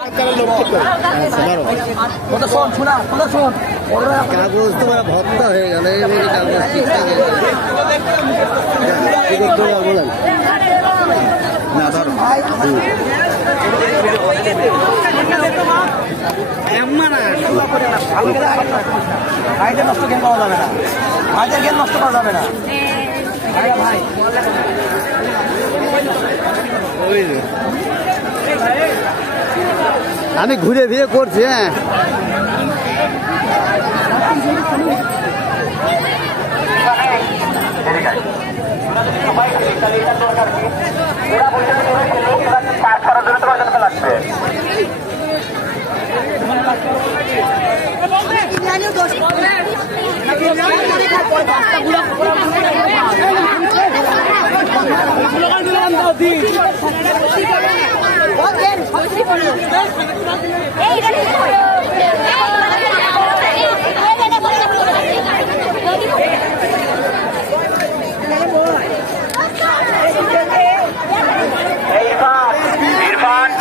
কাগজ তো ভর্তা হয়ে গেল, কাগজ ঠিকঠাক বলেন না ধরো নষ্ট জ্ঞান পাওয়া যাবে না, ভাইদের জ্ঞান নষ্ট করা যাবে না। ভাই আমি ঘুরে ফিরে করছি। হ্যাঁ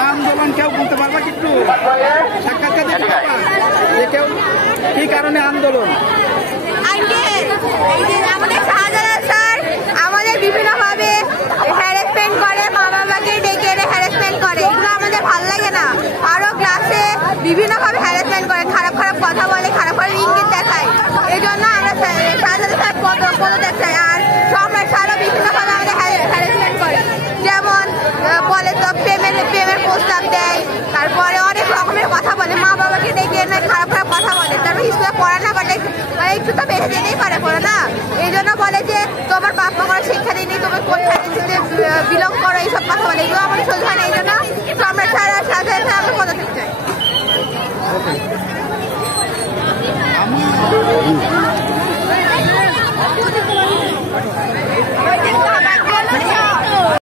আন্দোলন কেউ বলতে পারবা কিন্তু সাক্ষাৎকার কেউ কি কারণে আন্দোলন? আমাদের শাহজালাল স্যার আমাদের বিভিন্নভাবে হ্যারাসমেন্ট করে, মা বাবাকে ডেকে এনে হ্যারাসমেন্ট করে, এগুলো আমাদের ভালো লাগে না। আরো ক্লাসে বিভিন্নভাবে হ্যারাসমেন্ট করে, খারাপ খারাপ কথা বলে, খারাপ খারাপ ইঙ্গিত দেখায়। এই জন্য আমরা শাহজালাল স্যার পদত্যাগ চাই। আর সম্রাট স্যারও বিভিন্নভাবে আমাদের হ্যারাসমেন্ট করে, যেমন বলে তো প্রেমের প্রস্তাব দেয়, তারপরে অনেক রকমের কথা বলে, মা বাবাকে ডেকে এনে খারাপ খারাপ কথা বলে। তারপর স্কুলে পড়া না পারলে একটু তো বেঁচে যেতেই পারে পড়ে না, এই জন্য বলে যে তোমার বাপ মা করে শিক্ষা দিইনি, তুমি কোন ফ্যামিলিতে বিলং করো, এইসব কথা বলে। এগুলো আমাদের সহ্য হয় না।